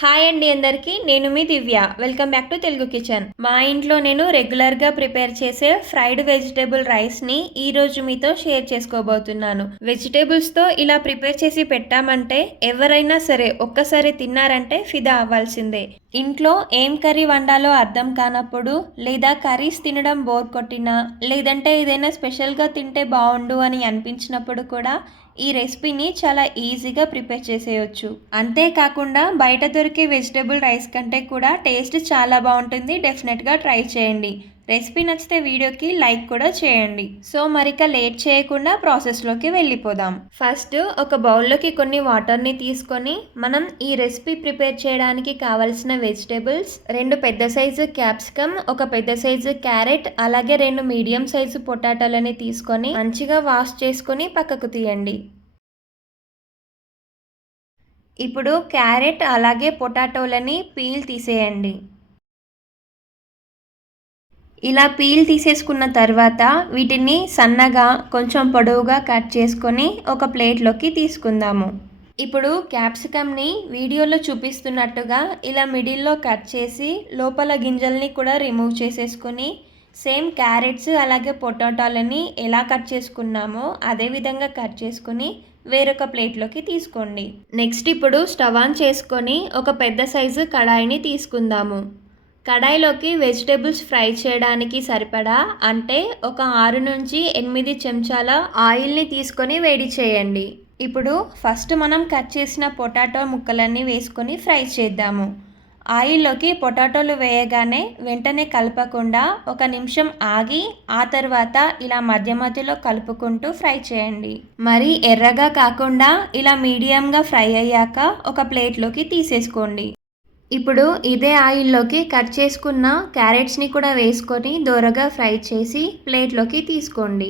Hi అండి అందరికీ, నేను మీ Divya. Welcome back to Telugu kitchen. మా ఇంట్లో నేను రెగ్యులర్గా ప్రిపేర్ చేసే ఫ్రైడ్ వెజిటేబుల్ రైస్ని ఈరోజు మీతో షేర్ చేసుకోబోతున్నాను. వెజిటేబుల్స్తో ఇలా ప్రిపేర్ చేసి పెట్టామంటే ఎవరైనా సరే ఒక్కసారి తిన్నారంటే ఫిదా అవ్వాల్సిందే. ఇంట్లో ఏం కర్రీ వండాలో అర్థం కానప్పుడు, లేదా కర్రీస్ తినడం బోర్ కొట్టినా, లేదంటే ఏదైనా స్పెషల్గా తింటే బాగుండు అని అనిపించినప్పుడు కూడా ఈ రెసిపీని చాలా ఈజీగా ప్రిపేర్ చేసేయచ్చు. అంతేకాకుండా బయట దొరికే వెజిటేబుల్ రైస్ కంటే కూడా టేస్ట్ చాలా బాగుంటుంది. డెఫినెట్గా ట్రై చేయండి. రెసిపీ నచ్చితే వీడియోకి లైక్ కూడా చేయండి. సో మరిక లేట్ చేయకుండా ప్రాసెస్లోకి వెళ్ళిపోదాం. ఫస్ట్ ఒక బౌల్లోకి కొన్ని వాటర్ని తీసుకొని మనం ఈ రెసిపీ ప్రిపేర్ చేయడానికి కావాల్సిన వెజిటేబుల్స్ 2 పెద్ద సైజు క్యాప్సికమ్, ఒక పెద్ద సైజు క్యారెట్, అలాగే 2 మీడియం సైజు పొటాటోలని తీసుకొని మంచిగా వాష్ చేసుకొని పక్కకు తీయండి. ఇప్పుడు క్యారెట్ అలాగే పొటాటోలని పీల్ తీసేయండి. ఇలా పీల్ తీసేసుకున్న తర్వాత వీటిని సన్నగా కొంచెం పొడవుగా కట్ చేసుకొని ఒక ప్లేట్లోకి తీసుకుందాము. ఇప్పుడు క్యాప్సికమ్ని వీడియోలో చూపిస్తున్నట్టుగా ఇలా మిడిల్లో కట్ చేసి లోపల గింజల్ని కూడా రిమూవ్ చేసేసుకొని సేమ్ క్యారెట్స్ అలాగే పొటాటోలని ఎలా కట్ చేసుకున్నామో అదే విధంగా కట్ చేసుకుని వేరొక ప్లేట్లోకి తీసుకోండి. నెక్స్ట్ ఇప్పుడు స్టవ్ ఆన్ చేసుకొని ఒక పెద్ద సైజు కడాయిని తీసుకుందాము. కడాయిలోకి వెజిటేబుల్స్ ఫ్రై చేయడానికి సరిపడా అంటే ఒక 6 నుంచి 8 చెంచాల ఆయిల్ని తీసుకొని వేడి చేయండి. ఇప్పుడు ఫస్ట్ మనం కట్ చేసిన పొటాటో ముక్కలన్నీ వేసుకొని ఫ్రై చేద్దాము. ఆయిల్లోకి పొటాటోలు వేయగానే వెంటనే కలపకుండా 1 నిమిషం ఆగి ఆ తర్వాత ఇలా మధ్య మధ్యలో కలుపుకుంటూ ఫ్రై చేయండి. మరి ఎర్రగా కాకుండా ఇలా మీడియంగా ఫ్రై అయ్యాక ఒక ప్లేట్లోకి తీసేసుకోండి. ఇప్పుడు ఇదే ఆయిల్లోకి కట్ చేసుకున్న క్యారెట్స్ని కూడా వేసుకొని దోరగా ఫ్రై చేసి ప్లేట్లోకి తీసుకోండి.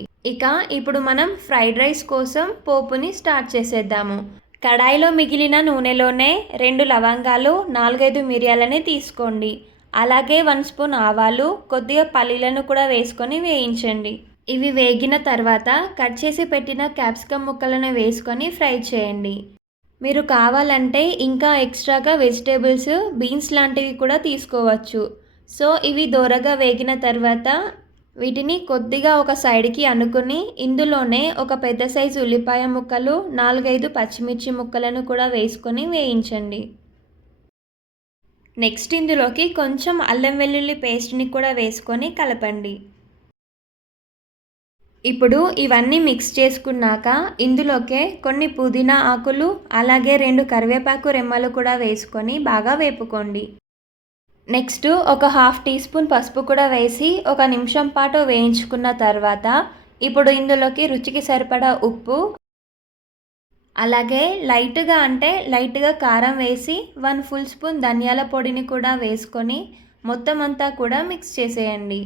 ఇప్పుడు మనం ఫ్రైడ్ రైస్ కోసం పోపుని స్టార్ట్ చేసేద్దాము. కడాయిలో మిగిలిన నూనెలోనే 2 లవంగాలు, 4-5 మిరియాలని తీసుకోండి. అలాగే 1 స్పూన్ ఆవాలు, కొద్దిగా పల్లీలను కూడా వేసుకొని వేయించండి. ఇవి వేగిన తర్వాత కట్ చేసి పెట్టిన క్యాప్సికమ్ ముక్కలను వేసుకొని ఫ్రై చేయండి. మీరు కావాలంటే ఇంకా ఎక్స్ట్రాగా వెజిటేబుల్స్, బీన్స్ లాంటివి కూడా తీసుకోవచ్చు. సో ఇవి దోరగా వేగిన తర్వాత వీటిని కొద్దిగా ఒక సైడ్కి అనుకుని ఇందులోనే ఒక పెద్ద సైజు ఉల్లిపాయ ముక్కలు, 4-5 పచ్చిమిర్చి ముక్కలను కూడా వేసుకొని వేయించండి. నెక్స్ట్ ఇందులోకి కొంచెం అల్లం వెల్లుల్లి పేస్ట్ని కూడా వేసుకొని కలపండి. ఇప్పుడు ఇవన్నీ మిక్స్ చేసుకున్నాక ఇందులోకే కొన్ని పుదీనా ఆకులు అలాగే 2 కరివేపాకు రెమ్మలు కూడా వేసుకొని బాగా వేపుకోండి. నెక్స్ట్ ఒక 1/2 టీ స్పూన్ పసుపు కూడా వేసి 1 నిమిషం పాటు వేయించుకున్న తర్వాత ఇప్పుడు ఇందులోకి రుచికి సరిపడా ఉప్పు అలాగే లైట్గా కారం వేసి 1 ఫుల్ స్పూన్ ధనియాల పొడిని కూడా వేసుకొని మొత్తం అంతా కూడా మిక్స్ చేసేయండి.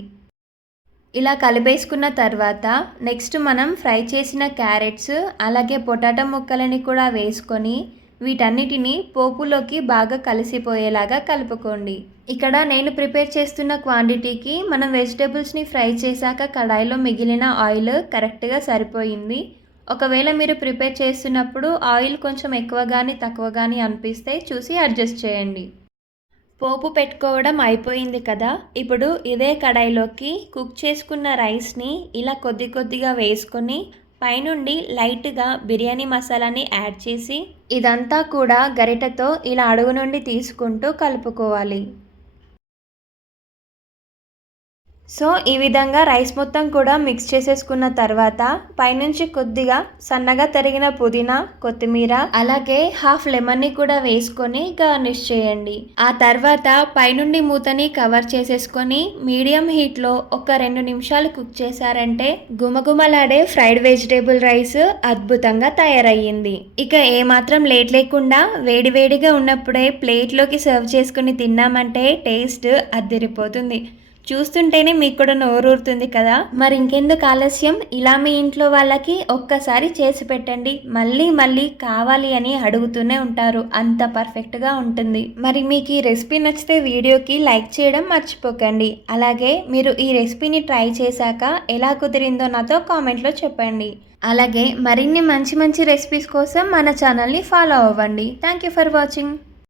ఇలా కలిపేసుకున్న తర్వాత నెక్స్ట్ మనం ఫ్రై చేసిన క్యారెట్స్ అలాగే పొటాటో ముక్కలని కూడా వేసుకొని వీటన్నిటిని పోపులోకి బాగా కలిసిపోయేలాగా కలుపుకోండి. ఇక్కడ నేను ప్రిపేర్ చేస్తున్న క్వాంటిటీకి మనం వెజిటేబుల్స్ని ఫ్రై చేశాక కడాయిలో మిగిలిన ఆయిల్ కరెక్ట్గా సరిపోయింది. ఒకవేళ మీరు ప్రిపేర్ చేస్తున్నప్పుడు ఆయిల్ కొంచెం ఎక్కువ కానీ తక్కువ కానీ అనిపిస్తే చూసి అడ్జస్ట్ చేయండి. పోపు పెట్టుకోవడం అయిపోయింది కదా. ఇప్పుడు ఇదే కడాయిలోకి కుక్ చేసుకున్న రైస్ని ఇలా కొద్దిగా వేసుకొని పైనుండి లైట్గా బిర్యానీ మసాలాని యాడ్ చేసి ఇదంతా కూడా గరిటెతో ఇలా అడుగు నుండి తీసుకుంటూ కలుపుకోవాలి. సో ఈ విధంగా రైస్ మొత్తం కూడా మిక్స్ చేసేసుకున్న తర్వాత పైనుంచి కొద్దిగా సన్నగా తరిగిన పుదీనా, కొత్తిమీర అలాగే 1/2 లెమన్ని కూడా వేసుకొని గార్నిష్ చేయండి. ఆ తర్వాత పైనుండి మూతని కవర్ చేసేసుకొని మీడియం హీట్లో ఒక 2 నిమిషాలు కుక్ చేశారంటే గుమగుమలాడే ఫ్రైడ్ వెజిటేబుల్ రైస్ అద్భుతంగా తయారయ్యింది. ఇక ఏమాత్రం లేట్ లేకుండా వేడివేడిగా ఉన్నప్పుడే ప్లేట్లోకి సర్వ్ చేసుకుని తిన్నామంటే టేస్ట్ అద్దిరిపోతుంది. చూస్తుంటేనే మీకు కూడా నోరూరుతుంది కదా. మరి ఇంకెందుకు ఆలస్యం, ఇలా మీ ఇంట్లో వాళ్ళకి ఒక్కసారి చేసి పెట్టండి. మళ్ళీ మళ్ళీ కావాలి అని అడుగుతూనే ఉంటారు. అంత పర్ఫెక్ట్గా ఉంటుంది. మరి మీకు ఈ రెసిపీ నచ్చితే వీడియోకి లైక్ చేయడం మర్చిపోకండి. అలాగే మీరు ఈ రెసిపీని ట్రై చేశాక ఎలా కుదిరిందో నాతో కామెంట్లో చెప్పండి. అలాగే మరిన్ని మంచి రెసిపీస్ కోసం మన ఛానల్ని ఫాలో అవ్వండి. Thank you for watching.